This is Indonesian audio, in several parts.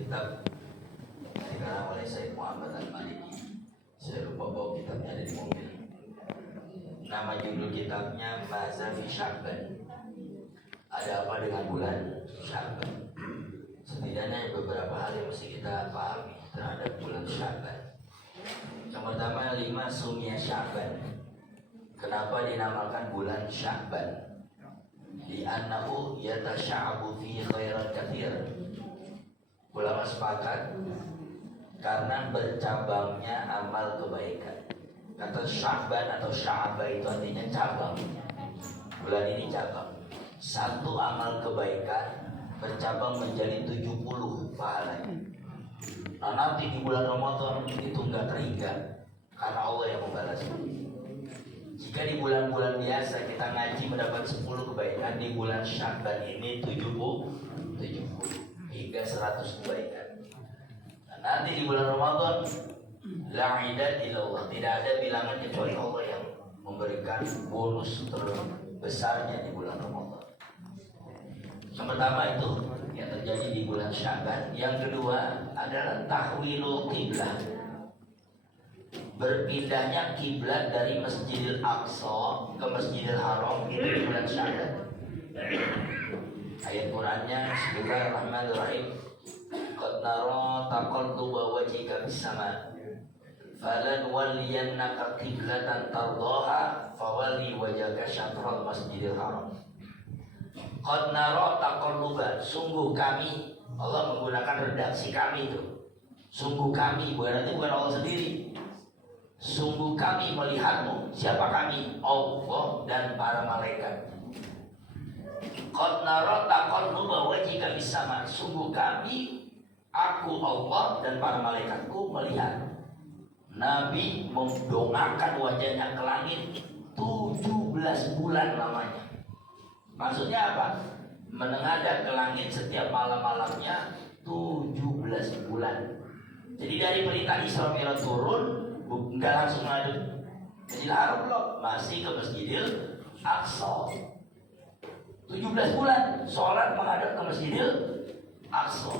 kitab dikarang oleh Syekh Muhammad Al-Maliki. Saya lupa bawa kitabnya ada di mobil. Nama judul kitabnya Maza fi Sya'ban. Ada apa dengan bulan Sya'ban? Setidaknya beberapa hal yang mesti kita pahami terhadap bulan Sya'ban. Yang pertama, 5 Sumya Sya'ban. Kenapa dinamakan bulan Sya'ban? Li'annahu yatasya'abu fi khairan katsir. Ulama sepakat karena bercabangnya amal kebaikan. Kata Sya'ban atau Sya'ba itu artinya cabang. Bulan ini cabang. Satu amal kebaikan bercabang menjadi 70 pahalanya. Nah, nanti di bulan Ramadan itu enggak terhingga karena Allah yang membalasnya. Jika di bulan-bulan biasa kita ngaji mendapat 10 kebaikan, di bulan Sya'ban ini 70 hingga 100 kebaikan. Nah, nanti di bulan Ramadan la idad illallah, tidak ada bilangan kecuali Allah yang memberikan bonus terbesarnya di bulan Ramadan. Yang pertama itu yang terjadi di bulan Sya'ban. Yang kedua adalah tahwilul qiblah. Berpindahnya kiblat dari Masjidil Aqsa ke Masjidil Haram itu di bulan Sya'ban. Ayat Qur'annya Bismillahirrahmanirrahim. Qad nara taqalluba wajhika fis sama' falanwalliyannaka qiblatan tardaha fawalli wajhaka syatral Masjidil Haram. Qad nara taqalluba, sungguh kami, Allah menggunakan redaksi kami itu. Sungguh kami, berarti bukan Allah sendiri. Sungguh kami melihatmu. Siapa kami? Allah dan para malaikat. Qad nara taqalluba wajhika fis sama'. Sungguh kami, aku Allah dan para malaikatku melihat Nabi mendongakkan wajahnya ke langit 17 bulan lamanya. Maksudnya apa? Menengadah ke langit setiap malam-malamnya 17 bulan. Jadi dari perintah Isra Mi'raj turun, enggak langsung ngadep Masjidil Haram belum, masih ke Masjidil Aqsa. 17 bulan sholat menghadap ke Masjidil Aqsa.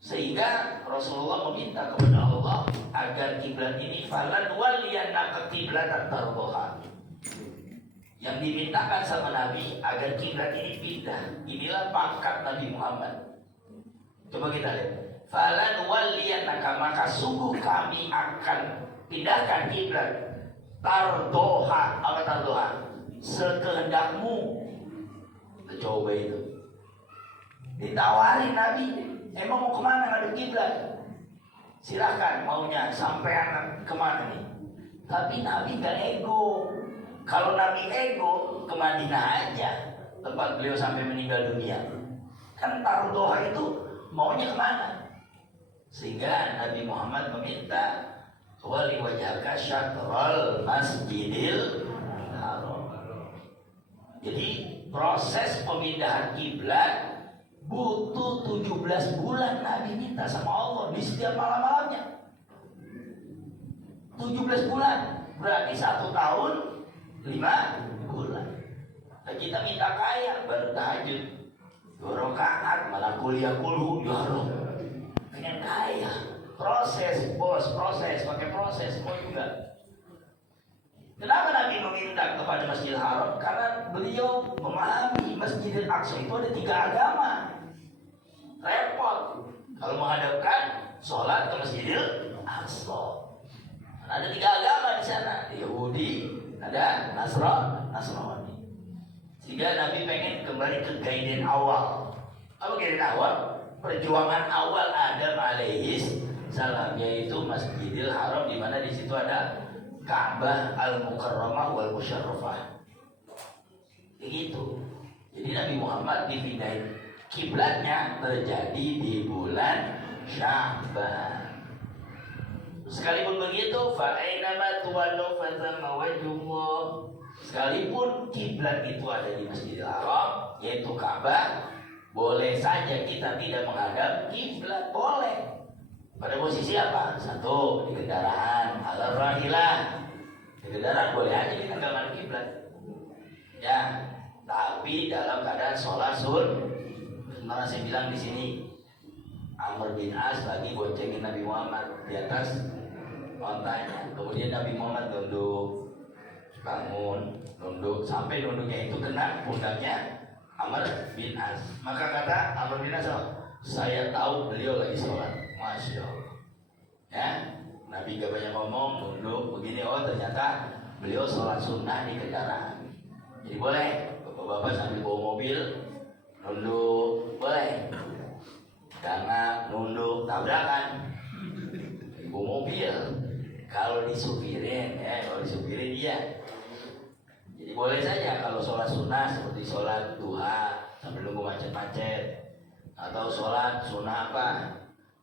Sehingga Rasulullah meminta kepada Allah agar kiblat ini falan waliyannaka qiblatan tardaha. Yang dimintakan sama Nabi agar kiblat ini pindah. Inilah pangkat Nabi Muhammad. Coba kita lihat. Falan waliyannaka, maka sungguh kami akan pindahkan kiblat tardoha. Apa tardoha? Sekehendakmu. Coba itu. Ditawarin Nabi, emang mau kemana ngadep kiblat? Silahkan maunya sampean kemana nih? Tapi Nabi gak ego. Kalau Nabi ego, ke Madinah aja, tempat beliau sampai meninggal dunia. Kan tardoha itu maunya kemana? Sehingga Nabi Muhammad meminta wali wajhaka syatral Masjidil Haram. Jadi proses pemindahan kiblat butuh 17 bulan Nabi minta sama Allah di setiap malam-malamnya. 17 bulan berarti 1 tahun 5 bulan. Nah, kita minta kaya baru tahajud 2 rakaat malah kuliah kulhu ya Allah. Pengen kaya, proses bos, proses pakai proses mau juga. Kenapa Nabi meminta kepada Masjidil Haram? Karena beliau memahami Masjidil Aqsa itu ada 3 agama. Repot kalau menghadapkan sholat ke Masjidil Aqsa. Ada 3 agama di sana, Yahudi, ada Nasrani. Sehingga Nabi pengen kembali ke gaiden awal. Apa gaiden awal? Perjuangan awal Adam alaihis salam, yaitu Masjidil Haram, di mana di situ ada Ka'bah al-Mukarramah wal Musyarrafah. Begitu. Jadi Nabi Muhammad dipindahin kiblatnya terjadi di bulan Sya'ban. Sekalipun begitu, fa ainama tuwallu fathamma wajhullah. Sekalipun kiblat itu ada di Masjidil Haram, yaitu Ka'bah, boleh saja kita tidak menghadap kiblat, boleh. Pada posisi apa? 1, di kendaraan, ala rahilah. Di kendaraan boleh aja kita nggak menghadap kiblat. Ya, tapi dalam keadaan sholat sunnah. Mana saya bilang di sini, Amr bin As lagi boncengin Nabi Muhammad di atas ontanya. Kemudian Nabi Muhammad nunduk, bangun, nunduk, sampai nunduknya itu kena pundaknya Amr bin As. Maka kata Amr bin As, saya tahu beliau lagi sholat. Masya Allah. Ya, Nabi gak banyak ngomong, nunduk begini. Oh ternyata beliau sholat sunnah di kendaraan. Jadi boleh bapak-bapak sambil bawa mobil nunduk, boleh. Jangan nunduk tabrakan. Bawa mobil. Kalau disupirin, iya. Jadi boleh saja kalau sholat sunnah seperti sholat duha sambil nunggu macet-macet, atau sholat sunnah apa,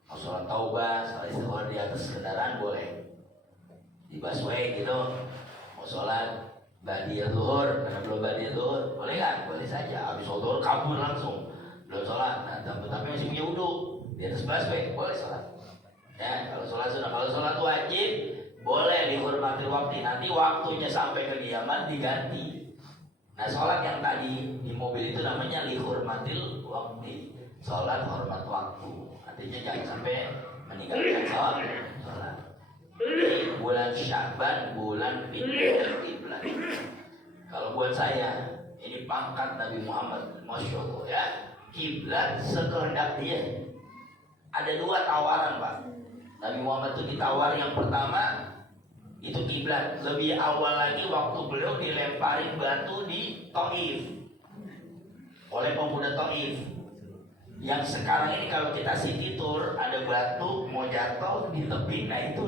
mau sholat taubah, sholat istighfar di atas kendaraan boleh. Di busway gitu, mau sholat ba'diyah zuhur, karena belum ba'diyah zuhur, boleh kan? Boleh saja. Habis zuhur kabur langsung, belum sholat. Nah, tapi masih punya wudhu di atas busway, boleh sholat. Ya, kalau sholat sunnah, kalau sholat wajib boleh dihormati waktu. Nanti waktunya sampai ke kiamat diganti. Nah, sholat yang tadi di mobil itu namanya lihurmatil waktu. Sholat hormat waktu. Artinya jangan sampai meninggalkan sholat. Ini bulan Sya'ban, bulan pindah kiblat. Kalau buat saya, ini pangkat Nabi Muhammad, Masya Allah ya. Kiblat sekehendak dia. Ada dua tawaran Pak. Nabi Muhammad itu ditawar, yang pertama itu kiblat. Lebih awal lagi waktu beliau dilemparin batu di Taif oleh pemuda Taif. Yang sekarang ini kalau kita city tour ada batu mau jatuh di tepi, nah itu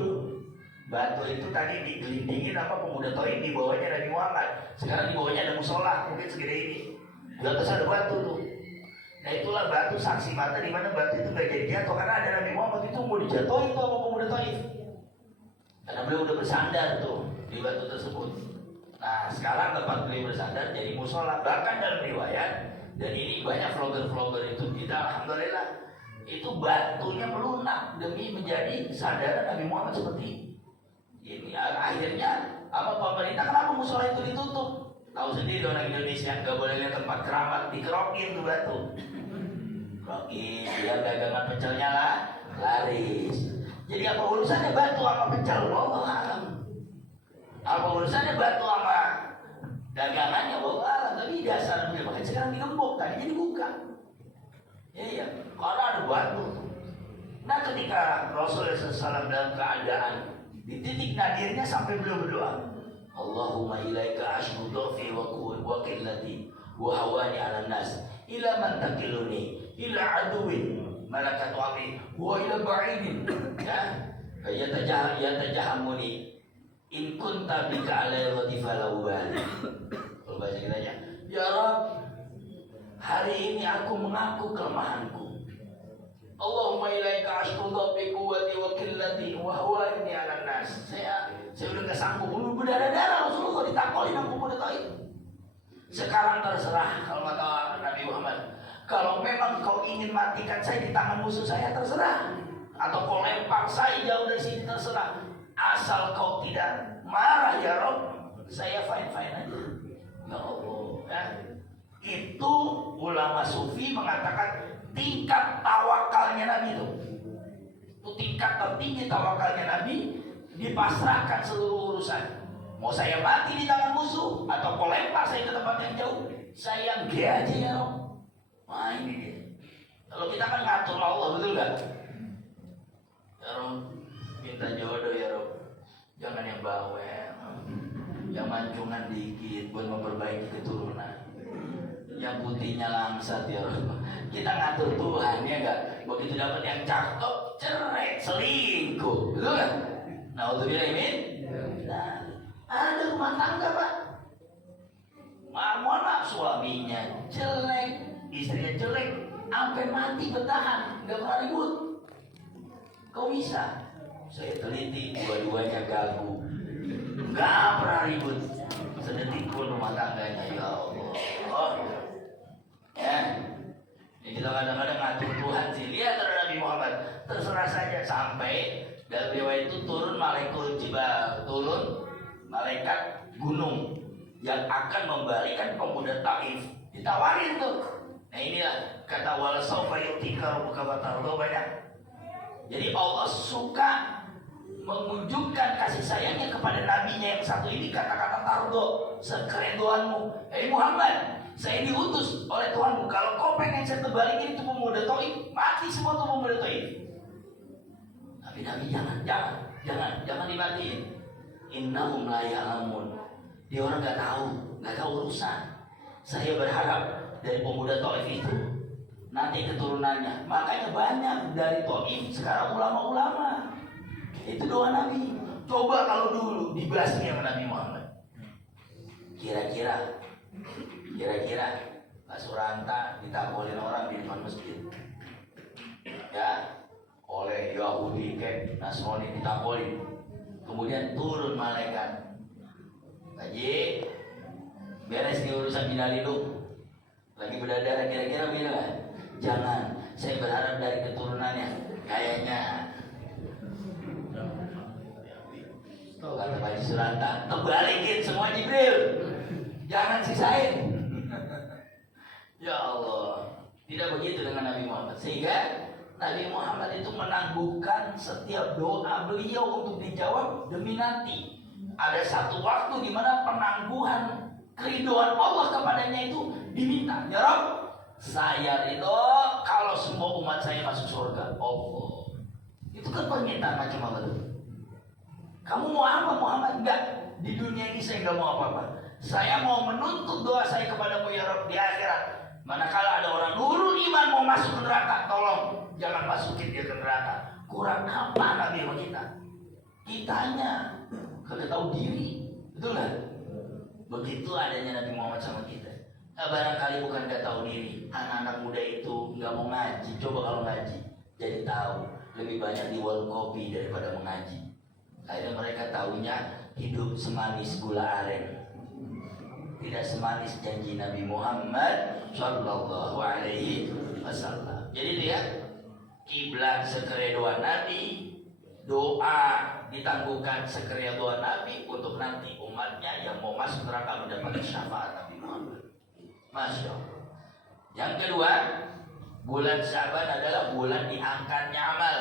batu itu tadi digelindingin apa pemuda Taif, di bawahnya Nabi Muhammad. Sekarang di bawahnya ada musola mungkin segede ini. Di atas ada batu tuh. Nah itulah batu saksi mata di mana batu itu gak jadi jatuh, karena ada Nabi Muhammad itu mau dijatuhin tuh sama pemuda Taif. Karena beliau udah bersandar tuh di batu tersebut. Nah sekarang tempat beliau bersandar jadi musola. Bahkan dalam riwayat, dan ini banyak vlogger-vlogger itu kita alhamdulillah itu batunya melunak demi menjadi sandaran Nabi Muhammad seperti ini. Akhirnya apa pemerintah, kenapa musola itu ditutup? Tahu sendiri orang Indonesia nggak boleh lihat tempat keramat, dikerokin tuh batu. Kerokin, biar dagangan pecelnya lah laris. Jadi apa urusannya batu sama pecel? Wallahu alam. Apa urusannya batu sama dagangannya? Wallahu alam. Tapi dasar dia makanya sekarang digembok, tadinya dibuka. Iya, karena ada batu. Nah ketika Rasulullah SAW dalam keadaan di titik nadirnya sampai beliau berdoa, Allahumma ilaika ashku dhafi wa qillati wa hawani ala nas ila man takiluni ila aduwin malakat waqi wa ila ba'idin ya tajahamuni in kunta bika alai ghadifa la ubali. Kalau bahasa kitanya, ya Rabb, hari ini aku mengaku kelemahanku. Allahumma ilaika ashku dhafi wa qillati wa hawani ala nas. Saya udah gak sanggup, berdarah-darah Rasulullah ditakolin sama pemuda Taif. Sekarang terserah, kalau kata Nabi Muhammad, kalau memang kau ingin matikan saya di tangan musuh saya, terserah. Atau kau lempar saya jauh dari sini, terserah. Asal kau tidak marah ya Rob, saya fine-fine aja. Ya Allah ya. Itu ulama sufi mengatakan tingkat tawakalnya Nabi itu. Itu tingkat tertinggi tawakalnya Nabi. Dipasrahkan seluruh urusan. Mau saya mati di tangan musuh atau kau lempar saya ke tempat yang jauh, saya G aja ya Rob. Nah ini dia. Kalau kita kan ngatur Allah, betul gak? Ya Rob, minta jodoh ya Rob. Jangan yang bawel, yang mancungan dikit buat memperbaiki keturunan, yang putihnya langsat ya Rob. Kita ngatur Tuhan ya gak? Begitu dapat yang cakep, cerai, selingkuh, betul gak? Naudzubillah min. Nah, ada rumah tangga Pak. Mohon maaf, suaminya jelek, istrinya jelek, sampai mati bertahan, nggak pernah ribut. Kau bisa? Saya teliti, dua-duanya gagu, nggak pernah ribut sedetik pun rumah tangganya. Ya Allah. Oh, ya. Jadi kita kadang-kadang ngatur Tuhan sih. Lihat Nabi Muhammad, terserah saja sampai. Dan riwayat itu turun malaikat jibal, turun malaikat gunung yang akan membalikan pemuda Taif. Ditawarin tuh, Nah inilah kata wala saufa yu'tika rabbuka fatarda banyak. Jadi Allah suka menunjukkan kasih sayangnya kepada nabinya yang satu ini, kata-kata tardo, sekeredoanmu. Hei Muhammad, saya diutus oleh Tuhanmu. Kalau kau pengen saya terbalikin itu pemuda Taif, mati semua tuh pemuda Taif. Tapi Nabi jangan dimatiin. Innahum la ya'lamun. Dia orang nggak tahu urusan. Saya berharap dari pemuda Taif itu nanti keturunannya. Makanya banyak dari Taif sekarang ulama-ulama. Itu doa Nabi. Coba kalau dulu dibasmi sama Nabi Muhammad. Kira-kira Pak Suranta ditapolin orang di depan masjid. Ya, oleh Yahudi ke Nasrani ditapolin. Kemudian turun malaikat. Haji, beres nih urusan binalilu. Lagi berdarah kira-kira bilang kan? Jangan, saya berharap dari keturunannya. Kayaknya kata Pak Suranta, terbalikin semua Jibril. Jangan sisain. Ya Allah, tidak begitu dengan Nabi Muhammad. Sehingga Nabi Muhammad itu menangguhkan setiap doa beliau untuk dijawab demi nanti. Ada satu waktu di mana penangguhan keridhaan Allah kepadanya itu diminta. Ya Rabb, saya ridho kalau semua umat saya masuk surga. Allah. Itu kan permintaan macam apa tuh? Kamu mau apa Muhammad? Enggak, di dunia ini saya enggak mau apa-apa. Saya mau menuntut doa saya kepadamu ya Rabb di akhirat. Manakala ada orang nurul iman mau masuk ke neraka, tolong jangan masukin dia ke neraka. Kurang apa Nabi sama kita? Kitanya kagak tahu diri, betul kan? Begitu adanya Nabi Muhammad sama kita. Nah, barangkali bukan gak tahu diri. Anak-anak muda itu nggak mau ngaji. Coba kalau ngaji, jadi tahu lebih banyak di warung kopi daripada mengaji. Akhirnya mereka tahunya hidup semanis gula aren, tidak semanis janji Nabi Muhammad Sallallahu Alaihi Wasallam. Jadi dia kiblat sekeredoan Nabi, doa ditangguhkan sekeredoan Nabi untuk nanti umatnya yang mau masuk neraka mendapat syafaat Nabi Muhammad. Masya Allah. Yang kedua, bulan Syaban adalah bulan diangkatnya amal.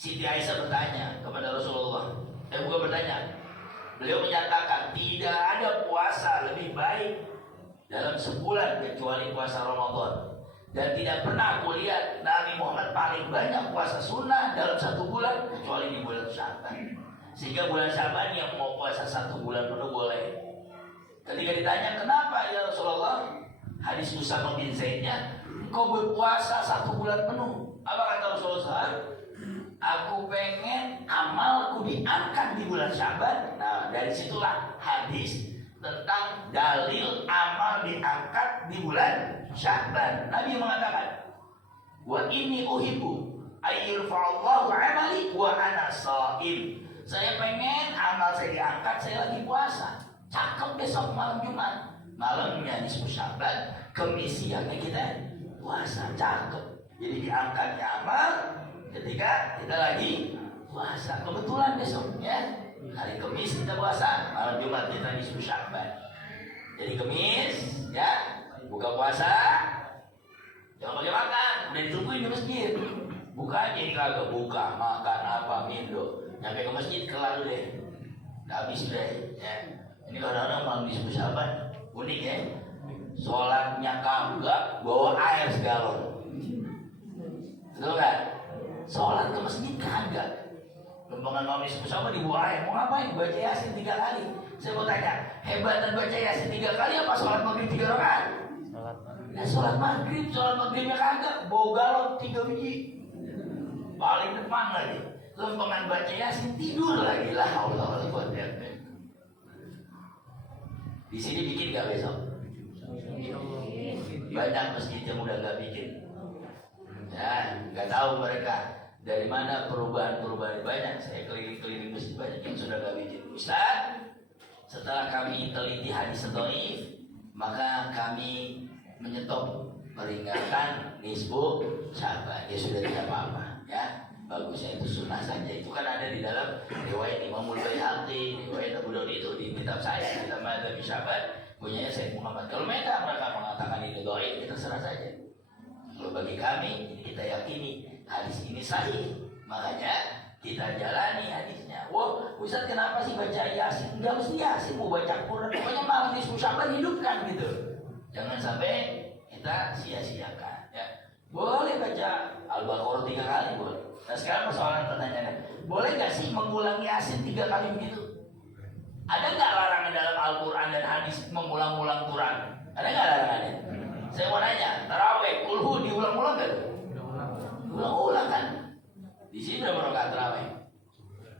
Siti Aisyah bertanya kepada Rasulullah. Bukan bertanya. Beliau menyatakan tidak ada puasa lebih baik dalam sebulan kecuali puasa Ramadan. Dan tidak pernah aku lihat Nabi Muhammad paling banyak puasa sunnah dalam satu bulan kecuali di bulan Syaban. Sehingga bulan Syaban yang mau puasa satu bulan penuh boleh. Ketika ditanya kenapa ya Rasulullah, hadis Usama bin Zaidnya, engkau berpuasa satu bulan penuh. Apa kata Rasulullah? Aku pengen amalku diangkat di bulan Syaban. Nah, dari situlah hadis tentang dalil amal diangkat di bulan Syaban. Nabi mengatakan, wa inni uhibbu ayyurfa'allahu amali wa ana shaim. Saya pengen amal saya diangkat, saya lagi puasa. Cakep besok malam Jumat. Malamnya nisfu Syaban, Kamis siangnya kita puasa. Cakep. Jadi diangkatnya amal ketika kita lagi puasa. Kebetulan besok ya, hari Kamis kita puasa, malam Jumat kita nisfu Syaban. Jadi Kamis ya, buka puasa, jangan pakai makan, udah ditungguin di masjid. Buka aja ini kagak buka, makan apa mindo. Nyampe ke masjid kelar deh, habis deh. Ya. Ini kadang-kadang malam nisfu Syaban unik ya. Sholatnya kagak bawa air segalon, betul kan? Sholat ke masjid kagak. Lembangan malam nisfu Syaban dibawa air. Mau ngapain? Baca Yasin 3 kali. Saya mau tanya, hebatan baca Yasin 3 kali apa sholat maghrib 3 rakaat? Sholat maghribnya kagak. Bawa galon 3 biji. Paling depan lagi. Lembangan baca Yasin tidur lagi. La haula wala quwwata illa billah. Di sini bikin gak besok? Banyak masjid yang udah gak bikin. Ya, nggak tahu mereka dari mana perubahan-perubahan banyak. Saya keliling-keliling masjid banyak yang sudah gak bikin. Ustaz, setelah kami teliti hadis dhaif, maka kami menyetop peringatan nisfu Syaban. Ya sudah tidak apa-apa, ya. Bagusnya itu sunnah saja. Itu kan ada di dalam riwayat Imam Baihaqi, riwayat Abu Daud itu di kitab saya, kitab Madzhab Syaban. punyanya Sayyid Muhammad. Kalau mereka mengatakan itu dhaif, kita serah saja. Kalau bagi kami, kita yakini hadis ini sahih, makanya kita jalani hadisnya. Wah, Ustaz kenapa sih baca Yasin? Enggak mesti Yasin, mau baca Quran, pokoknya malam nisfu Sya'ban hidupkan gitu. Jangan sampai kita sia-siakan. Ya. Boleh baca Al-Baqarah 3 kali boleh. Nah sekarang persoalan pertanyaannya, boleh nggak sih mengulang Yasin 3 kali begitu? Ada nggak larangan dalam Al-Quran dan hadis mengulang-ulang Quran? Ada nggak larangannya? Saya mau nanya, taraweh, kulhu diulang-ulang nggak? Ulang-ulang kan? Di sini berapa rakaat taraweh?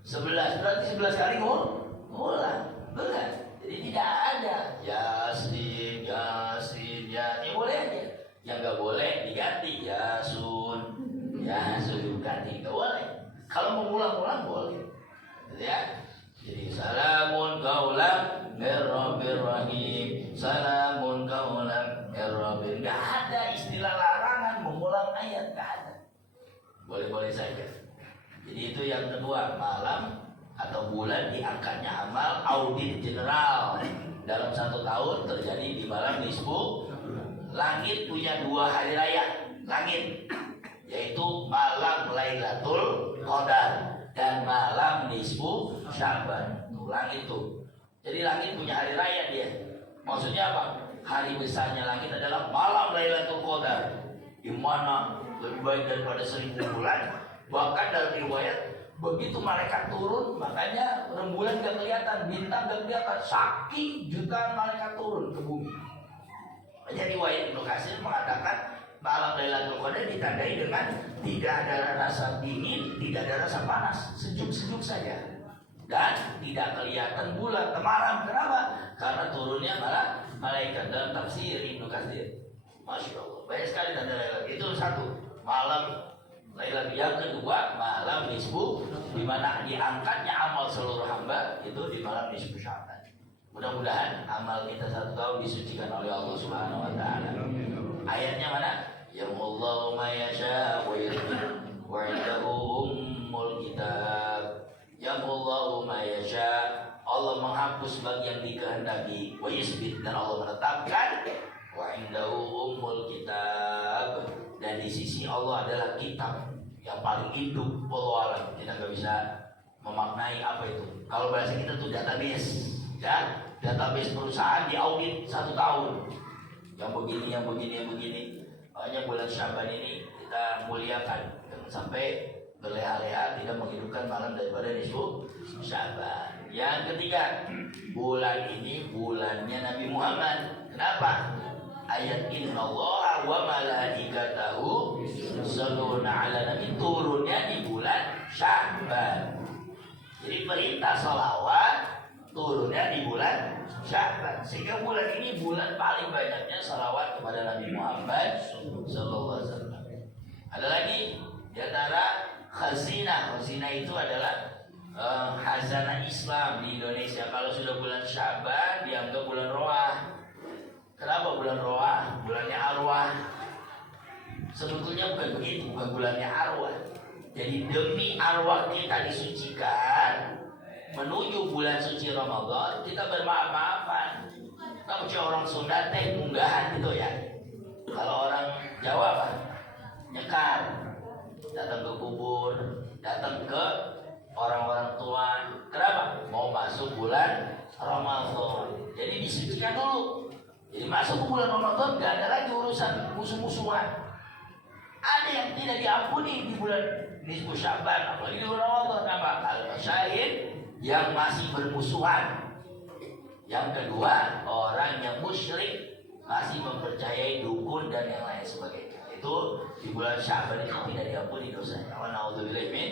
11, berarti 11 kali ngulang, betul? Jadi tidak ada Yasin, Yasin, Yasin, boleh aja. Yang nggak boleh diganti Yasun, Yasun diganti, nggak boleh. Kalau mengulang-ulang boleh, ya. Jadi salamun qaulan mir rabbir rahim, salamun qaulan mir rabbir. Nggak ada istilah larangan mengulang ayat, nggak ada. Boleh-boleh saja. Jadi itu yang kedua, malam atau bulan diangkatnya amal audit general. Dalam 1 tahun terjadi di malam nisfu. Langit punya 2 hari raya, langit, yaitu malam Lailatul Qadar dan malam nisfu Sya'ban. Langit itu. Jadi langit punya hari raya dia. Maksudnya apa? Hari besarnya langit adalah malam Lailatul Qadar, di mana lebih baik daripada 1000 bulan. Bahkan dalam riwayat begitu malaikat turun, makanya rembulan gak kelihatan, bintang gak kelihatan, saking jutaan malaikat turun ke bumi. Jadi riwayat Ibnu Katsir mengatakan malam Lailatul Qadar ditandai dengan tidak ada rasa dingin, tidak ada rasa panas, sejuk-sejuk saja, dan tidak kelihatan bulan temaram. Kenapa? Karena turunnya malah malaikat. Dalam tafsir Ibnu Katsir, Masya Allah, banyak sekali tanda Lailatul. Itu satu, malam Lailatul. Yang kedua, malam nisfu, di mana diangkatnya amal seluruh hamba itu di malam nisfu Sya'ban. Mudah-mudahan amal kita 1 tahun disucikan oleh Allah Subhanahu wa taala. Ayatnya mana? Yamullahu ma yasha wa yudhil wa 'indahu ummul kitab. Yamullahu ma yasha, Allah menghapus bagi yang dikehendaki, wa yusbit, dan Allah menetapkan, wa 'indahu ummul kitab, dan di sisi Allah adalah kitab yang paling hidup. Wallahu a'lam. Kita nggak bisa memaknai apa itu. Kalau bahasa kita tuh database. Ya, database perusahaan diaudit 1 tahun. Yang begini, yang begini, yang begini. Makanya bulan Sya'ban ini kita muliakan. Jangan sampai berleha-leha tidak menghidupkan malam daripada nisfu Sya'ban. Yang ketiga, bulan ini bulannya Nabi Muhammad. Kenapa? Ayat innallaha wa malaikatahu yusholluna 'alan nabi turunnya di bulan Sya'ban. Jadi perintah sholawat turunnya di bulan Sya'ban, sehingga bulan ini bulan paling banyaknya salawat kepada Nabi Muhammad sallallahu alaihi wasallam. Ada lagi di antara khazinah. Khazinah itu adalah khazanah Islam di Indonesia. Kalau sudah bulan Sya'ban dianggap bulan Roah. Kenapa bulan Roah? Bulannya arwah. Sebetulnya bukan begitu, bukan bulannya arwah. Jadi demi arwah kita disucikan menuju bulan suci Ramadan, kita bermaaf-maafan. Kamu orang Sunda teh munggahan gitu ya. Kalau orang Jawa apa? Nyekar. Datang ke kubur, datang ke orang-orang tua. Kenapa? Mau masuk bulan Ramadan. Jadi disucikan dulu. Jadi masuk ke bulan Ramadan gak ada lagi urusan musuh-musuhan. Ada yang tidak diampuni di bulan nisfu Sya'ban, apalagi di bulan Ramadan. Apa? Al-masyahid yang masih bermusuhan. Yang kedua, orang yang musyrik, masih mempercayai dukun dan yang lain sebagainya. Itu di bulan Sya'ban itu tidak diampuni dosanya. Wa na'udzubillahi min.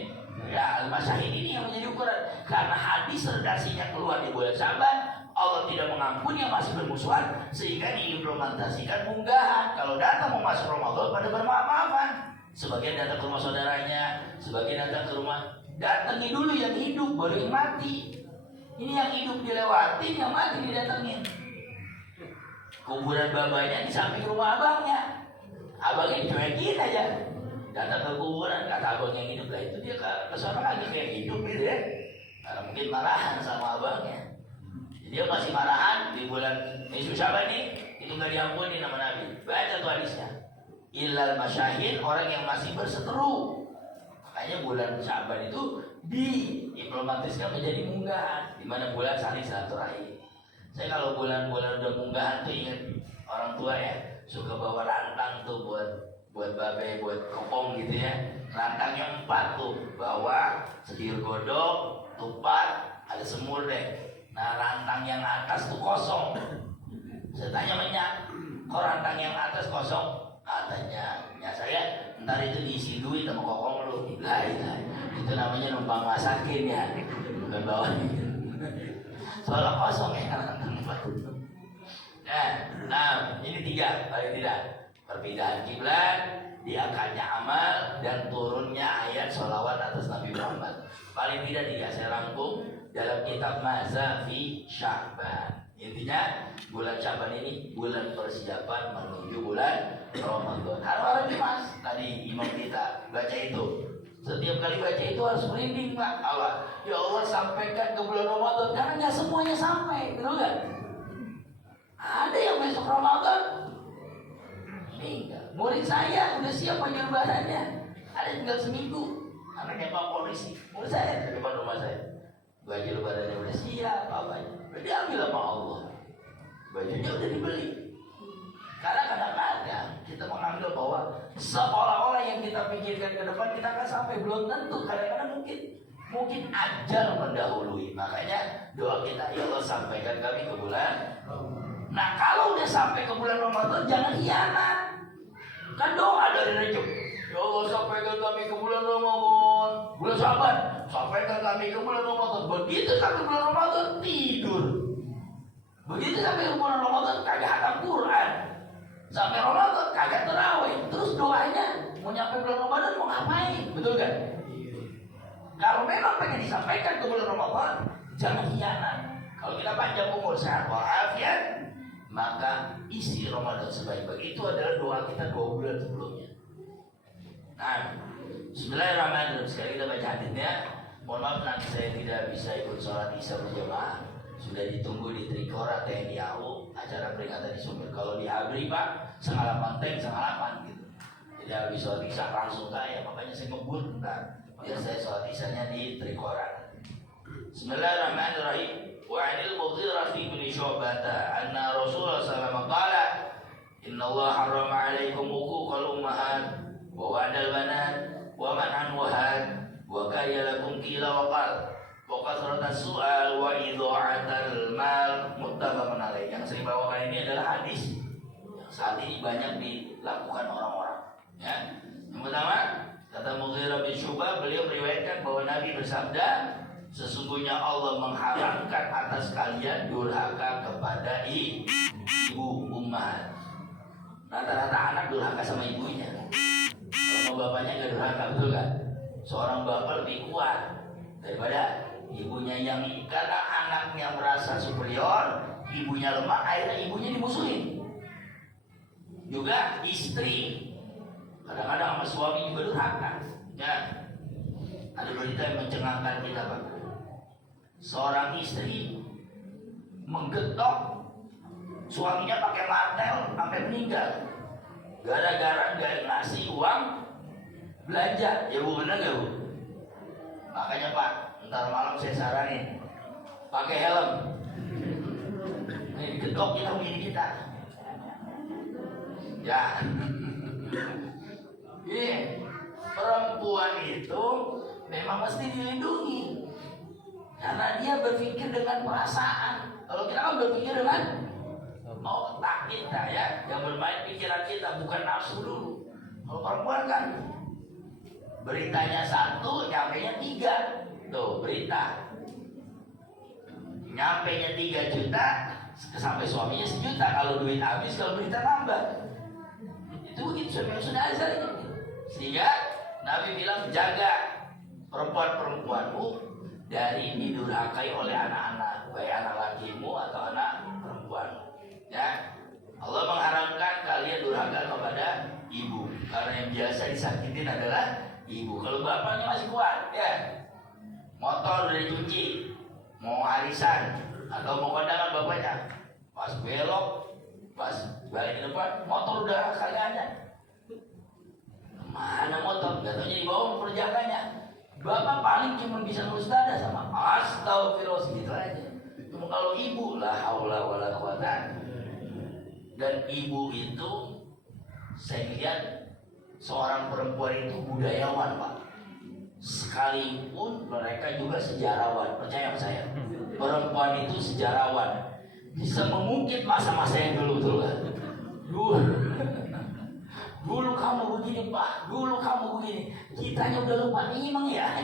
Ya, al-masyahid ini yang menjadi ukuran. Karena hadis redaksinya keluar di bulan Sya'ban, Allah tidak mengampuni yang masih bermusuhan, sehingga diimplementasikan munggahan. Kalau datang mau masuk Ramadan pada bermaaf-maafan. Sebagian datang ke rumah saudaranya, sebagian datang ke rumah. Datangi dulu yang hidup, baru yang mati. Ini yang hidup dilewatin, yang mati didatengin. Kuburan babanya di samping rumah abangnya. Abangnya dicuekin aja. Datang ke kuburan, kata abang yang hidup lah, itu dia ke sana lagi kayak hidup gitu ya. Karena mungkin marahan sama abangnya. Dia masih marahan di bulan Nisfu Syaban nih, itu nggak diampuni nama Nabi. Baca tuh hadisnya. Illal masyahin, orang yang masih berseteru. Makanya bulan Syaban itu diimplementasikan menjadi munggahan, di mana bulan saling silaturahim. Saya kalau bulan-bulan udah munggahan tuh ingat orang tua ya, suka bawa rantang tuh buat babe, buat kopong gitu ya. Rantangnya 4 tuh, bawa sedir godok, tupat, ada semur deh. Nah rantang yang atas tuh kosong. Saya tanya banyak, kok rantang yang atas kosong? Katanya, ya saya ntar itu diisi duit sama kokong lu. Nah, itu namanya numpang masakin ya, bukan bawa. Soalnya kosong ya. Nah, ini 3 paling tidak. Perbedaan kiblat, diangkatnya amal, dan turunnya ayat sholawat atas Nabi Muhammad. Paling tidak 3 saya rangkum dalam kitab Mazafi Sya'ban. Intinya bulan Sya'ban ini bulan persiapan menuju bulan Ramadan. Harus mas, tadi imam kita baca itu. Setiap kali baca itu harus merinding pak. Allah, ya Allah sampaikan ke bulan Ramadan. Karena nggak semuanya sampai, betul nggak? Ada yang besok Ramadan meninggal. Murid saya udah siap baju lebarannya. Ada yang tinggal seminggu. Anaknya Pak Polisi. Murid saya di depan rumah saya. Baju lebarannya udah siap, apanya. Berarti ambil sama Allah. Bajunya udah dibeli. Karena kadang-kadang kita menganggap bahwa seolah-olah yang kita pikirkan ke depan kita akan sampai, belum tentu. Kadang-kadang mungkin ajal mendahului. Makanya doa kita, ya Allah sampaikan kami ke bulan. Nah kalau udah sampai ke bulan Ramadan jangan hianat. Kan doa dari Rajab. Ya Allah sampaikan kami ke bulan Ramadan. Bulan Syaban, sampaikan kami ke bulan Ramadan. Begitu sampai bulan Ramadan tidur. Begitu sampai bulan Ramadan kagak hatam Quran. Sampai Ramadan kagak terawih. Terus doanya mau nyampe bulan Ramadan mau ngapain? Betul kan? Kalau memang pengen disampaikan ke bulan Ramadan, jangan hianat. Kalau kita panjang umur sehat walafiat, maka isi Ramadan sebaik-baik. Itu adalah doa kita 2 bulan sebelumnya. Nah, Bismillahirrahmanirrahim. Sekali kita baca hadisnya. Mohon maaf nanti saya tidak bisa ikut sholat isya berjamaah. Sudah ditunggu di Trikora TNI AU acara peringatan di Sumber. Kalau di Abri Pak, 7.8 gitu. Jadi habis sholat isya langsung kaya. Makanya saya ngebut bentar. Biar saya sholat isyanya di Trikora. Bismillahirrahmanirrahim. Wa 'anil Mughirah bin Syu'bah anna Rasulullah sallallahu alaihi wasallam qala inna Allah harrama 'alaikum uquqal ummahat wa wa'dal banat wa man'an wahad wa kayyalakum qila wa qal wa kasratas su'al wa idha'atal mal muttafaqun alaih. Yang saya bawakan ini adalah hadis yang saat ini banyak dilakukan orang-orang ya. Yang pertama, kata Mughirah bin Syu'bah, beliau meriwayatkan bahwa Nabi bersabda, sesungguhnya Allah mengharamkan atas kalian durhaka kepada ibu ummahat. Rata-rata anak durhaka sama ibunya. Kalau sama bapaknya nggak durhaka, betul kan? Seorang bapak lebih kuat daripada ibunya, yang karena anaknya merasa superior, ibunya lemah, akhirnya ibunya dimusuhin. Juga istri kadang-kadang sama suami juga durhaka. Ya, ada berita yang mencengangkan kita Pak. Seorang istri menggetok suaminya pakai martel sampai meninggal gara-gara nggak ngasih uang belanja. Ya Bu, benar nggak Bu? Makanya Pak, ntar malam saya saranin pakai helm. Ini digetok kita begini kita. Ya. Iya. Perempuan itu memang mesti dilindungi karena dia berpikir dengan perasaan. Kalau kita kan berpikir dengan otak kita ya, yang bermain pikiran kita, bukan nafsu dulu. Kalau perempuan kan beritanya 1, nyampenya 3. Tuh berita nyampenya 3 juta, sampai suaminya 1 juta. Kalau duit habis, kalau berita nambah. Itu begitu sudah azal ini. Sehingga Nabi bilang, jaga perempuan-perempuanmu dari didurhakai oleh anak-anak, baik anak lakimu atau anak perempuan. Ya, Allah mengharamkan kalian durhaka kepada ibu, karena yang biasa disakitin adalah ibu. Kalau bapaknya masih kuat, ya, motor udah dicuci, mau arisan, Atau mau kondangan bapaknya, pas belok, pas balik ke depan, motor udah kagak ada. Mana motor? Gak taunya dibawa perjakanya. Bapak paling cuma bisa nustada sama astagfirullah segitu aja. Cuma kalau ibu la haula wala quwata. Dan ibu itu saya lihat seorang perempuan itu budayawan, Pak. Sekalipun mereka juga sejarawan, percaya sama saya. Perempuan itu sejarawan, bisa mengungkit masa-masa yang dulu kan. Dulu kamu begini Pak, dulu kamu begini. Kitanya udah lupa, emang ya.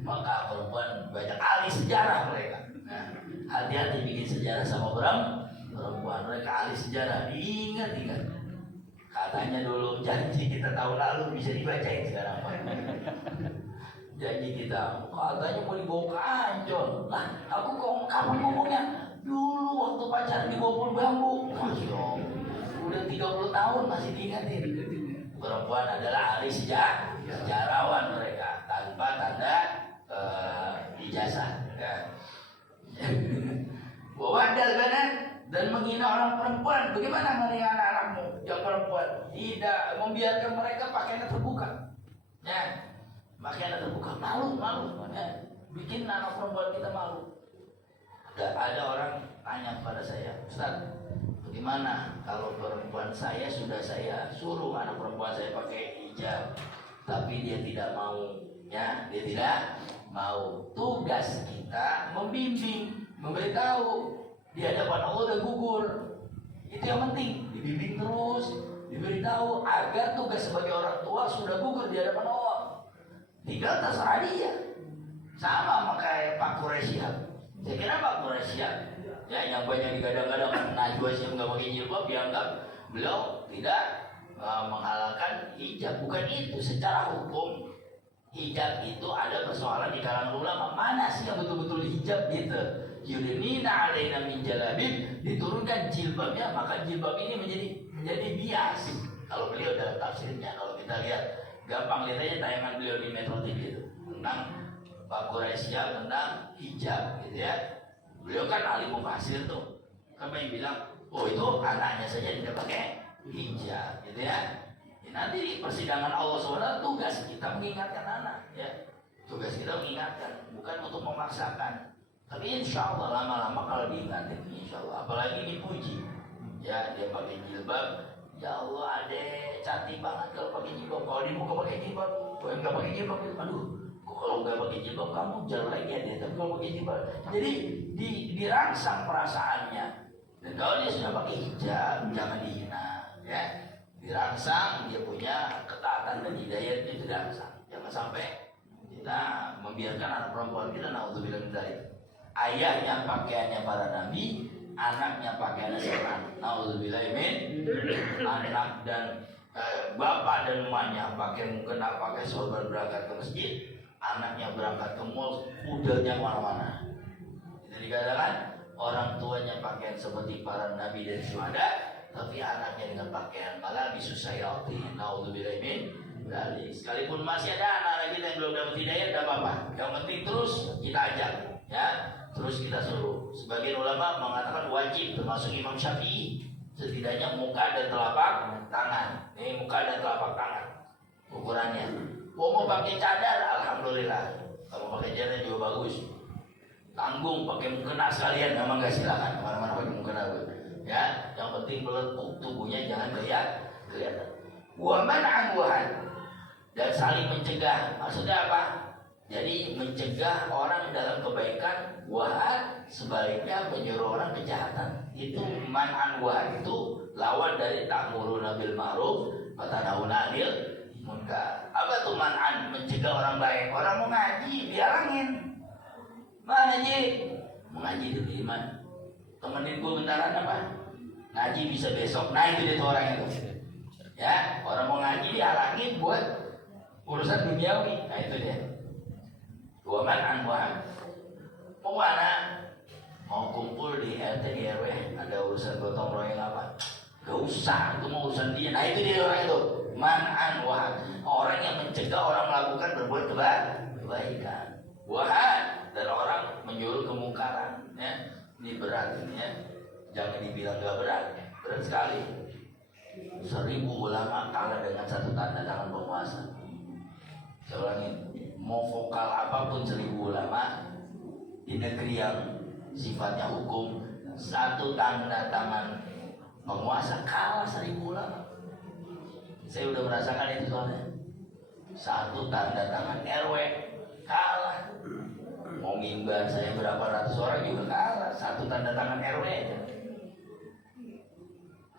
Maka perempuan banyak ahli sejarah mereka. Nah, hati-hati bikin sejarah sama perempuan, mereka ahli sejarah. Ingat. Katanya dulu janji kita tahun lalu bisa dibacain sekarang Pak. Janji kita, katanya mau dibawa ke Ancol. Lah, aku kok kapan ngomongnya? Dulu waktu pacaran di Bogor Bambu. Masya Allah, udah 30 tahun masih diingatin. Perempuan adalah ahli sejarawan mereka tanpa tanda ijazah. Ya. Wadal benar dan menghina orang perempuan. Bagaimana menghina anak-anakmu yang perempuan? Tidak membiarkan mereka pakaiannya terbuka. Ya, pakaiannya terbuka, malu. Ya. Bikin anak perempuan kita malu. Ada orang tanya kepada saya, Ustaz, bagaimana kalau perempuan saya sudah saya suruh anak perempuan saya pakai hijab, tapi dia tidak mau, ya, dia tidak mau. Tugas kita membimbing, memberitahu. Di hadapan Allah udah gugur. Itu yang penting, dibimbing terus, diberitahu agar tugas sebagai orang tua sudah gugur di hadapan Allah. Tinggal terserah dia. Sama kayak Pak Quraisy. Saya kira Pak Quraisy ya yang banyak digadang-gadang Najwa yang nggak pakai jilbab dianggap beliau tidak menghalalkan hijab. Bukan itu, secara hukum hijab itu ada persoalan di kalangan ulama. Mana sih yang betul-betul hijab gitu? Yudnina alaina min jalabib, diturunkan jilbabnya, maka jilbab ini menjadi bias. Kalau beliau dalam tafsirnya, kalau kita lihat gampang, lihat aja tayangan beliau di Metro TV itu tentang Pak Quraisy tentang hijab gitu ya. Beliau kan ahli mufasir tuh. Kan yang bilang, oh itu anaknya saja tidak pakai hijab gitu ya. Nanti di persidangan Allah SWT tugas kita mengingatkan anak ya. Tugas kita mengingatkan, bukan untuk memaksakan. Tapi insya Allah lama-lama kalau diingatin, insya Allah, apalagi dipuji ya, dia pakai jilbab. Ya Allah, adek cantik banget kalau pakai jilbab. Kalau di muka pakai jilbab, kalau nggak pakai jilbab, aduh, kok kalau nggak pakai jilbab kamu jelek ya dia. Tapi kalau pakai jilbab, jadi dirangsang perasaannya. Dan kalau dia sudah pakai hijab, jangan dihina, ya. Dirangsang, dia punya ketaatan dan hidayah itu dirangsang. Jangan sampai kita membiarkan anak perempuan kita naudzubillah dari ayahnya pakaiannya para nabi, anaknya pakaiannya seorang naudzubillah min, anak dan bapak dan emaknya pakai mukena, pakai sorban berangkat ke masjid, anaknya berangkat ke mall, udelnya kemana-mana. Jadi dikatakan orang tuanya pakaian seperti para nabi dan syuhada, tapi anaknya dengan pakaian malah bisusayati naudzubillah min. Sekalipun masih ada anak kita yang belum dapat hidayah, tidak apa-apa. Yang penting terus kita ajak, ya, terus kita suruh. Sebagian ulama mengatakan wajib, termasuk Imam Syafi'i, setidaknya muka dan telapak tangan. Ini muka dan telapak tangan ukurannya. Mau pakai cadar, alhamdulillah. Kalau pakai cadar juga bagus. Tanggung, pakai mukena sekalian, memang nggak silakan. Mana-mana pakai mukena, ya. Yang penting melepuh tubuhnya, jangan kelihatan. Waman dan saling mencegah. Maksudnya apa? Jadi mencegah orang dalam kebaikan, wahan sebaliknya menyuruh orang kejahatan. Itu man'an wahan, itu lawan dari ta'muruna bil ma'ruf wa tanhauna 'anil munkar. Apa tuh man'an? Mencegah orang baik. Orang mau ngaji dihalangin. Mana Ji? Mau ngaji di mana? Temenin gue bentaran apa? Ngaji bisa besok. Nah itu dia tuh orang itu. Ya, orang mau ngaji dihalangin buat urusan duniawi. Nah itu dia. Dua man'an wahan. Mau mana? Mau kumpul di RT di RW, ada urusan gotong royong apa? Gak usah, itu mau urusan dia. Nah itu dia orang itu, man'an wahan. Orang yang mencegah orang melakukan berbuat kebaikan. Wahan, dan orang menyuruh kemungkaran, ya. Ini berat ini ya. Jangan dibilang gak berat, berat sekali. 1000 ulama kalah dengan satu tanda tangan penguasa. Saya ulangi, mau vokal apapun 1000 ulama di negeri yang sifatnya hukum, satu tanda tangan penguasa kalah 1000 ulama. Saya udah merasakan itu soalnya. Satu tanda tangan RW kalah. Mau mimbar saya berapa ratus orang juga kalah. Satu tanda tangan RW aja.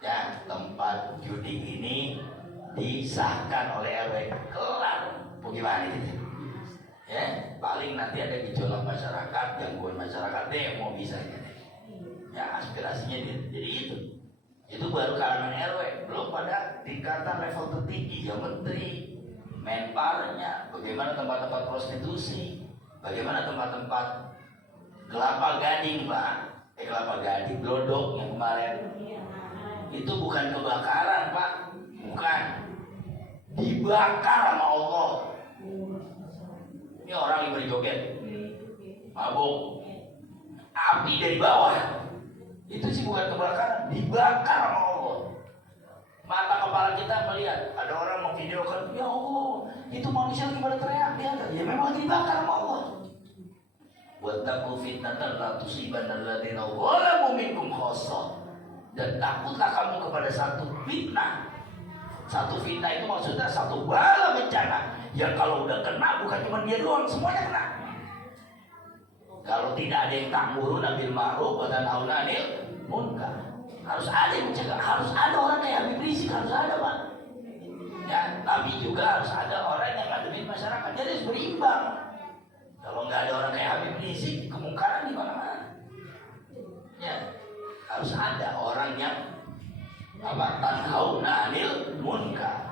Ya, tempat judi ini disahkan oleh RW, kelar. Bagaimana gitu? Ya, paling nanti ada gejolak masyarakat, gangguan masyarakat, demo bisa ya. Ya, aspirasinya jadi itu. Itu baru kalangan RW, belum pada tingkatan level tertinggi, ya menteri, menparnya, bagaimana tempat-tempat prostitusi, bagaimana tempat-tempat kelapa gading, Pak. Kelapa gading, glodok yang kemarin. Itu bukan kebakaran, Pak. Bukan. Dibakar sama Allah. Ini orang yang berjoget, mabuk, api dari bawah. Itu sih bukan kebakaran, dibakar sama Allah. Mata kepala kita melihat ada orang mau videokan, ya Allah, itu manusia lagi pada teriak, ya memang lagi dibakar sama Allah. Wattaqu fitnatan la tusibanna alladziina zalamu minkum khassah. Dan takutlah kamu kepada satu fitnah. Satu fitnah itu maksudnya satu bala bencana yang kalau udah kena bukan cuma dia doang, semuanya kena. Kalau tidak ada yang ta'muruna bil ma'ruf wa tanhauna 'anil munkar, harus ada yang mencegah, harus ada orang kayak Habib Rizik, harus ada, Pak. Ya, tapi juga harus ada orang yang ngademin masyarakat. Jadi harus berimbang. Kalau nggak ada orang kayak Habib Rizik, kemungkaran di mana-mana. Ya, harus ada orang yang tanhauna 'anil munkar.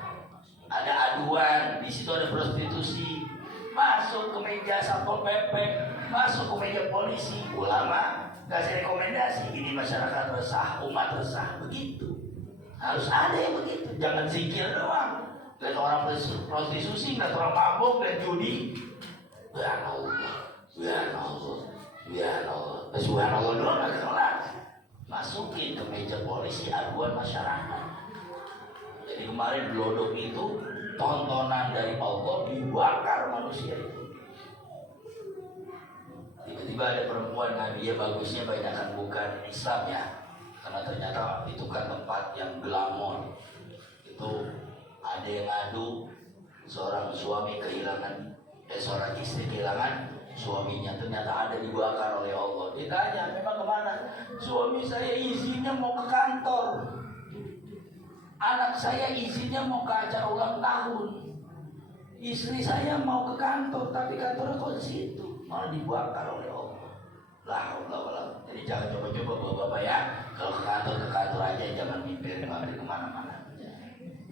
Ada aduan, di situ ada prostitusi, masuk ke meja Satpol PP, masuk ke meja polisi, ulama kasih rekomendasi, ini masyarakat resah, umat resah, begitu. Harus ada yang begitu, jangan zikir doang. Lihat orang prostitusi, lihat orang mabuk, lihat judi, ya Allah, ya Allah, ya Allah, subhanallah doang agak kelar. Masukin ke meja polisi aduan masyarakat. Jadi kemarin glodok itu tontonan dari Allah, dibakar manusia itu. Tiba-tiba ada perempuan, nah dia bagusnya banyakkan bukan Islam ya, karena ternyata itu kan tempat yang glamor. Itu ada yang ngadu seorang suami kehilangan, seorang istri kehilangan suaminya, ternyata ada dibakar oleh Allah. Ditanya, memang kemana? Suami saya izinnya mau ke kantor, anak saya izinnya mau ke acara ulang tahun, istri saya mau ke kantor, tapi kantornya kok di situ, malah dibakar oleh Allah. Lah, jadi jangan coba-coba bapak-bapak ya, kalau ke kantor aja, jangan mimpi kemana-mana.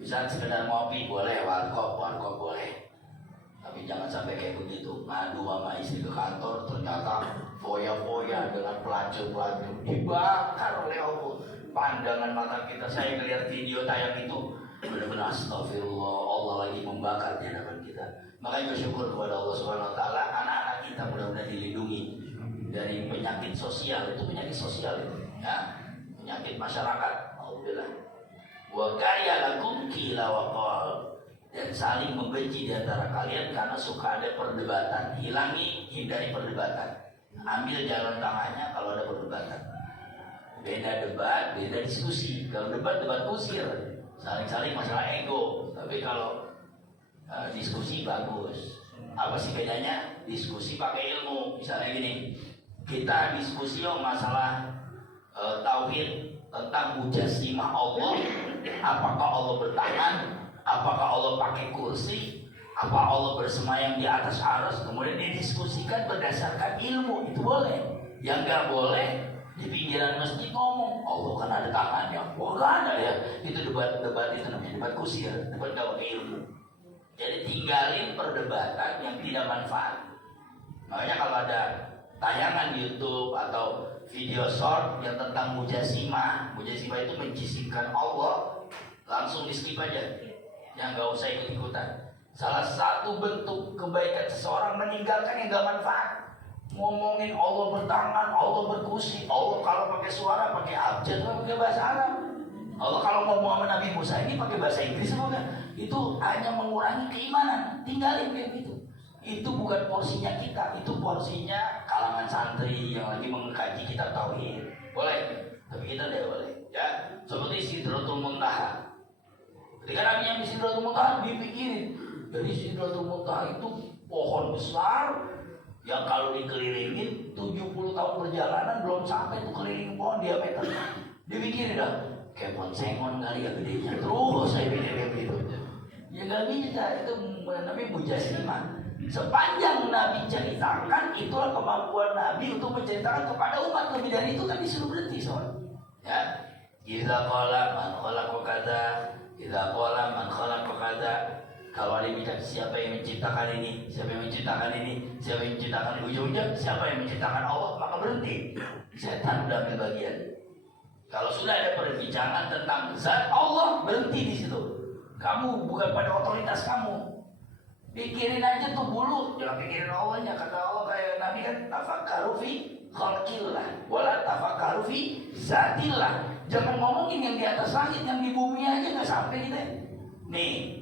Bisa sekedar ngopi boleh, warkop boleh. Tapi jangan sampai kayak begitu, ngadu sama istri ke kantor, ternyata foya-foya dengan pelacur-pelacur, dibakar oleh Allah. Pandangan mata kita, saya ngeliat video tayang itu, benar-benar astagfirullah, Allah lagi membakar di hadapan kita. Makanya bersyukur kepada Allah Subhanahu Wa Taala, anak-anak kita mudah-mudahan dilindungi dari penyakit sosial. Itu penyakit sosial itu, ya, penyakit masyarakat. Alhamdulillah. Wa kariya lakum qila wa qal. Dan saling membenci di antara kalian karena suka ada perdebatan. Hindari perdebatan. Ambil jalan tengahnya kalau ada perdebatan. Beda debat, beda diskusi. Kalau debat kusir, saling-saling masalah ego. Tapi kalau diskusi bagus. Apa sih bedanya? Diskusi pakai ilmu. Misalnya gini, kita diskusi masalah tauhid tentang mujassimah Allah. Apakah Allah bertangan? Apakah Allah pakai kursi? Apa Allah bersemayam di atas aras? Kemudian didiskusikan berdasarkan ilmu. Itu boleh. Yang nggak boleh, di pinggiran masjid ngomong Allah kan ada tangannya. Wah nggak ada ya. Itu debat itu namanya debat kusir, debat nggak pakai ilmu. Jadi tinggalin perdebatan yang tidak manfaat. Makanya kalau ada tayangan YouTube atau video short yang tentang mujassimah itu menjisimkan Allah, langsung di skip aja. Yang nggak usah ikut-ikutan. Salah satu bentuk kebaikan seseorang meninggalkan yang gak manfaat. ngomongin Allah bertangan, Allah berkursi, Allah kalau pakai suara pakai abjad, pakai bahasa Arab. Allah kalau ngomong sama Nabi Musa ini pakai bahasa Inggris apa enggak? Itu hanya mengurangi keimanan. Tinggalin kayak gitu. Itu bukan porsinya kita, itu porsinya kalangan santri yang lagi mengkaji kitab tauhid. Boleh, tapi kita tidak boleh. Ya, seperti Sidratul Muntaha. Ketika Nabi yang di Sidratul Muntaha dipikirin, jadi Sidratul Muntaha itu pohon besar yang kalau dikelilingin 70 tahun perjalanan belum sampai tuh keliling pohon diameternya. Dipikirin dah, kayak pohon sengon kali ya gedenya. Terus saya pikir gitu. Ya gak bisa, itu Nabi mujassimah. Sepanjang Nabi ceritakan, itulah kemampuan Nabi untuk menceritakan kepada umat. Lebih dari itu kan disuruh berhenti soal. Ya, idza qala man khalaqa kadza, idza qala man khalaqa kadza. Kalau ada bicara siapa yang menciptakan ini, siapa yang menciptakan ini, siapa yang menciptakan ujung-ujung, siapa yang menciptakan Allah, maka berhenti. Setan udah ambil bagian. Kalau sudah ada perbincangan tentang zat Allah, berhenti di situ. Kamu bukan pada otoritas kamu. Pikirin aja tuh bulu, jangan pikirin Allahnya. Kata Allah kayak Nabi kan, tafakkaru fi khalqillah wala tafakkaru fi zatillah. Jangan ngomongin yang di atas langit, yang di bumi aja nggak sampai kita. Nih,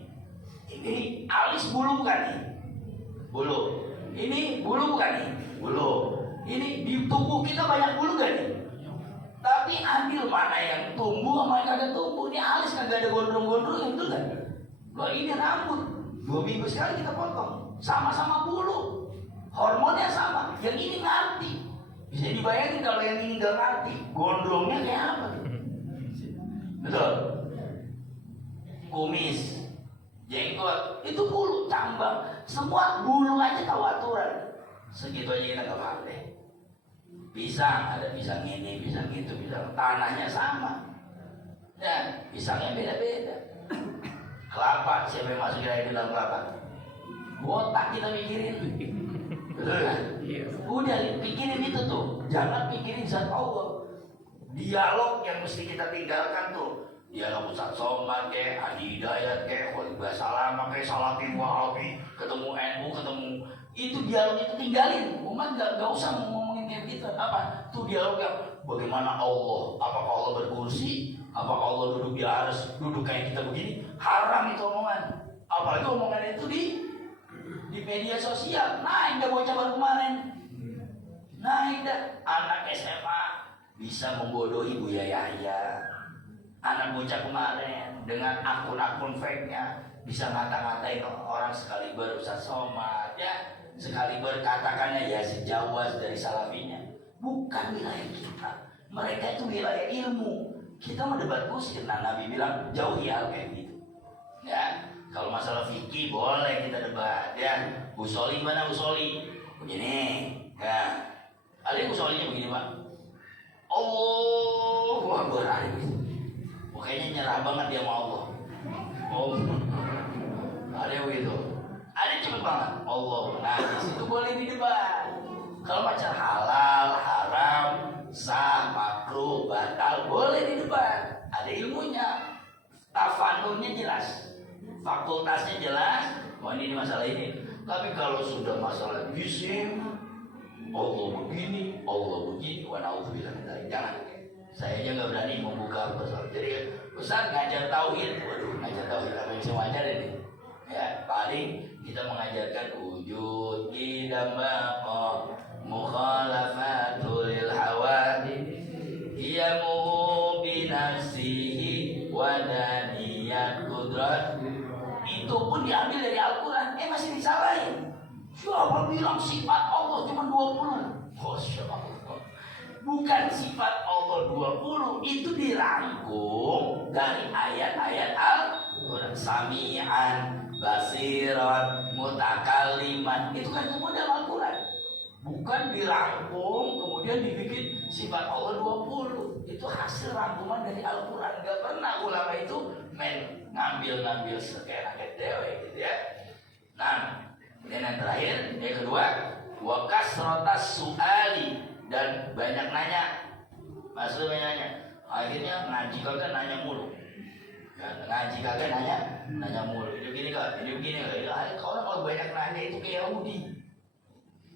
ini alis bulu bukan nih? Bulu. Ini bulu bukan nih? Bulu. Ini di tubuh kita banyak bulu gak nih? Tapi ambil mana yang tumbuh sama yang kagak tumbuh. Ini alis kagak ada gondrong-gondrong, itu kan? Loh ini rambut. 2 minggu sekali kita potong. Sama-sama bulu. Hormonnya sama. Yang ini ngerti. Bisa dibayangin kalau yang ini gak ngerti. Gondrongnya kayak apa? Betul? Kumis, jenggot, itu bulu, cambang. Semua bulu aja tahu aturan. Segitu aja kita gak paham deh. Pisang, ada pisang ini, pisang itu, pisang tanahnya sama. Dan pisangnya beda-beda. Kelapa, siapa yang masukin air di dalam kelapa? Botak kita mikirin. Betul kan? Udah pikirin itu tuh. Jangan pikirin zat Allah. Dialog yang mesti kita tinggalkan tuh. Dialog Ustaz Somad kayak Adi Hidayat kayak Khalifah Salama kayak Salafi Wahabi, ketemu NU, ketemu itu dialog itu tinggalin. Umat gak usah ngomongin kayak gitu. Apa? Tuh dialog yang bagaimana Allah? Apakah Allah berkursi? Apakah Allah duduk di aras, duduk kayak kita begini? Haram itu omongan. Apalagi omongan itu di media sosial. Naik dah bocah baru kemarin. Naik dah anak SMA bisa membodohi Buya Yahya. Anak bocah kemarin dengan akun-akun fake-nya bisa ngata-ngatain orang sekali Ustaz Somad, ya. Sekali berkatakannya ya sejauh dari salafinya. Bukan wilayah kita. Mereka itu wilayah ilmu. Kita mau debat kusir, nah Nabi bilang jauhi hal kayak gitu. Ya, kalau masalah fikih boleh kita debat. Ya, Usoli mana Usoli? Begini, ya. Ada yang Usolinya begini Pak. Oh, wah berani. Kayaknya nyerah banget dia sama Allah. Oh, ada yang begitu. Ada yang cepet banget. Allah, nah di situ boleh didebat. Kalau macam halal, haram, sah, makruh, batal, boleh didebat. Ada ilmunya. Tafanunnya jelas. Fakultasnya jelas. Oh ini masalah ini. Tapi kalau sudah masalah isim, Allah begini, wa na'udzubillah min dzalik. Jangan. Saya aja nggak berani membuka pasal. Jadi Ustaz ngajar tauhid, waduh ngajar tauhid apa yang saya ngajarin ini? Ya paling kita mengajarkan wujud idamaqah mukhalafatul hawadith iyamuhu binafsihi wa daniyat kudrat. Itu pun diambil dari Al-Quran. Masih disalahin. Siapa bilang sifat Allah cuma 20? Masya Allah. Bukan sifat Allah 20, itu dirangkum dari ayat-ayat Al-Quran. Sami'an, basiran, mutakalliman. Itu kan semua dalam Al-Quran. Bukan dirangkum kemudian dibikin sifat Allah 20. Itu hasil rangkuman dari Al-Quran. Gak pernah ulama itu ngambil sekaya-kaya dewe gitu ya. Nah, kemudian yang terakhir, yang kedua, wa kasratas su'ali, dan banyak nanya. Maksudnya nanya. Akhirnya ngaji kagak nanya mulu. Ya, ngaji kagak nanya mulu. Ini begini kak, ini begini kak. Orang kalau banyak nanya itu kayak Yahudi.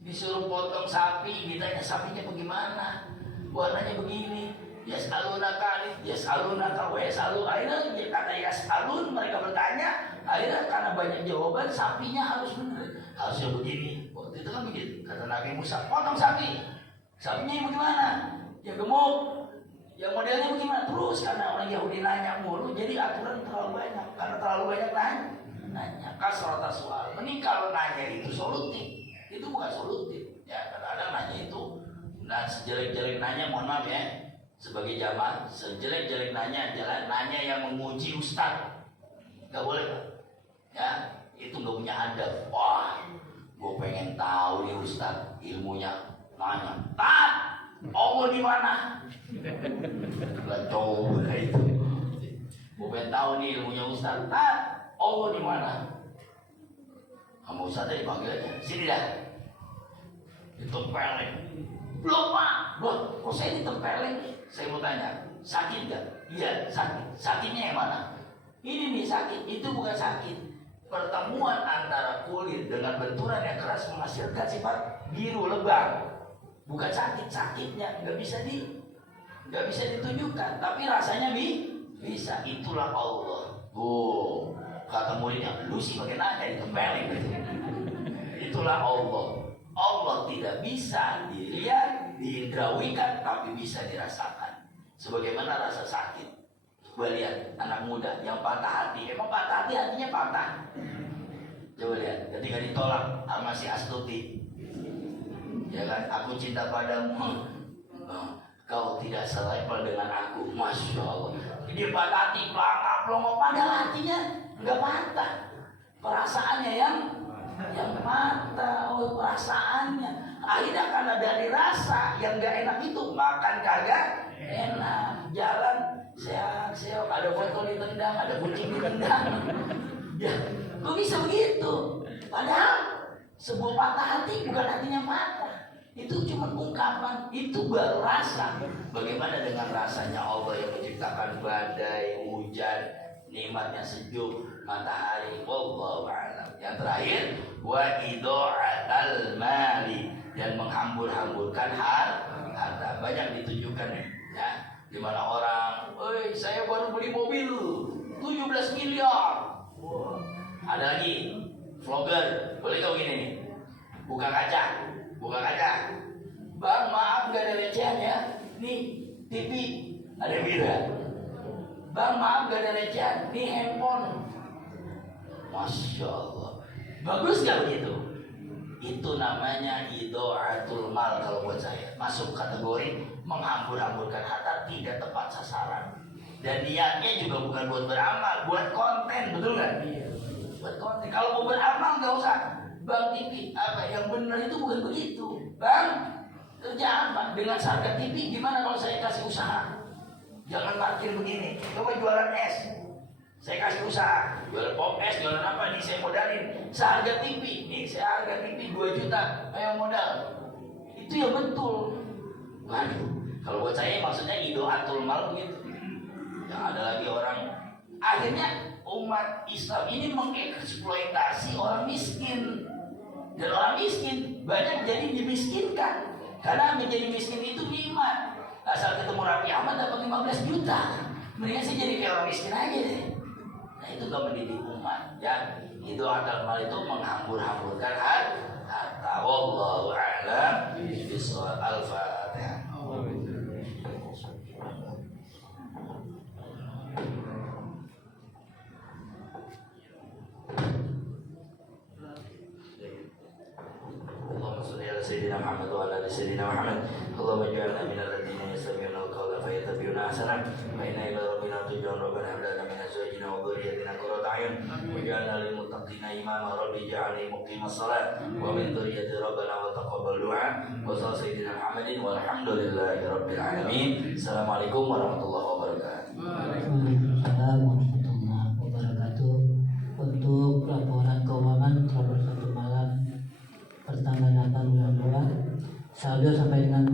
Disuruh potong sapi, ditanya sapinya bagaimana, warnanya begini. Yas'aluna kalif, yas'aluna kawa yas'alu. Akhirnya dia kata yas'alun, mereka bertanya. Akhirnya karena banyak jawaban, sapinya harus benar, harusnya begini. Waktu itu kan begitu. Kata Nabi Musa, potong sapi. Sapinya yang bagaimana? Yang gemuk, yang modelnya bagaimana? Terus karena orang Yahudi nanya mulu, jadi aturan terlalu banyak. Karena terlalu banyak nanya. Kasrata soal. Mending kalau nanya itu solutif, itu bukan solutif. Ya kadang-kadang nanya itu, nah sejelek-jelek nanya, mohon maaf ya. Sebagai jamaah, sejelek-jelek nanya jalan nanya yang menguji ustaz, nggak boleh Pak. Ya, itu nggak punya adab. Wah, gue pengen tahu nih ustaz ilmunya, nanya, Tat, Allah di mana? Nggak coba itu. Gue pengen tahu nih ilmunya ustaz, Tat, Allah di mana? Kamu ustaznya dipanggil aja, sini dah. Ditempelin. Belum Pak, kok saya ditempelin? Saya mau tanya, sakit gak? Iya, sakit. Sakitnya yang mana? Ini nih sakit, itu bukan sakit. Pertemuan antara kulit dengan benturan yang keras menghasilkan sifat biru lebam. Bukan sakit, sakitnya nggak bisa ditunjukkan, tapi rasanya bisa. Itulah Allah. Oh, kata muridnya, lu sih pakai nanya ditempelin. Itulah Allah. Allah tidak bisa dilihat, diindrawikan, tapi bisa dirasakan. Sebagaimana rasa sakit. Coba lihat anak muda yang patah hati. Emang patah hati artinya patah. Coba lihat ketika ditolak sama si Astuti. Ya kan, aku cinta padamu. Kau tidak selevel dengan aku. Masya Allah. Dia patah hati, pelangap-pelongok. Padahal hatinya nggak patah. Perasaannya yang mata, perasaannya. Akhirnya karena dari rasa yang gak enak itu, makan kagak enak, jalan seok, ada botol ditendang, ada kucing ditendang. Ya, kok bisa begitu? Padahal sebuah patah hati bukan artinya patah. Itu cuma ungkapan, itu baru rasa. Bagaimana dengan rasanya Allah yang menciptakan badai, hujan, nikmatnya sejuk, matahari, wallahu a'lam. Yang terakhir, wa idha'atal mali, dan menghambur-hamburkan harta. Banyak ditunjukkan ya, di mana orang, saya baru beli mobil 17 miliar. Wow. Ada lagi vlogger, boleh kau gini nih, buka kaca. Bang, maaf gak ada recehan ya. Nih TV ada bira. Bang, maaf gak ada recehan. Nih handphone. Masya Allah. Bagus gak begitu? Itu namanya idha'atul mal kalau buat saya. Masuk kategori menghambur-hamburkan harta, tidak tepat sasaran. Dan niatnya juga bukan buat beramal, buat konten, betul gak? Buat konten. Kalau mau beramal gak usah. Bang TV, apa yang benar itu bukan begitu. Bang, kerja apa? Dengan harga TV, gimana kalau saya kasih usaha? Jangan parkir begini. Coba jualan es. Saya kasih usaha, jualan pop es, jualan apa nih, saya modalin seharga TV, nih saya harga TV 2 juta, ayo modal. Itu yang betul. Waduh, kalau buat saya maksudnya idha'atul mal begitu. Yang ada lagi orang, akhirnya umat Islam ini mengeksploitasi orang miskin. Dan orang miskin banyak jadi dimiskinkan. Karena menjadi miskin itu nikmat. Asal ketemu Raffi Ahmad dapat 15 juta. Mendingan sih jadi kayak orang miskin aja deh. Nah itu gak mendidik umat ya. Idha'atul mal itu menghambur-hamburkan harta. Wallahu a'lam bishawab. Al-Fatihah. Sayyidina Muhammad wa ala sayyidina Muhammad. Allahumma ij'alna minal ladzina yastami'una al-qawla fayattabi'una ahsana. Wa inna ila rabbina turja'un. Rabbana hab lana min azwajina wa dhurriyyatina qurrata a'yun waj'alna lil muttaqina imama. Rabbi ij'alni muqimas shalah wa min dhurriyyati rabbana wa taqabbal du'a. Wa sallallahu sayyidina Muhammadin walhamdulillahi rabbil alamin. Assalamualaikum warahmatullahi wabarakatuh. Waalaikumsalam warahmatullahi wabarakatuh. Untuk laporan keuangan terhadap 1 malam pertanggal 8 bulan 2 saldo sampai dengan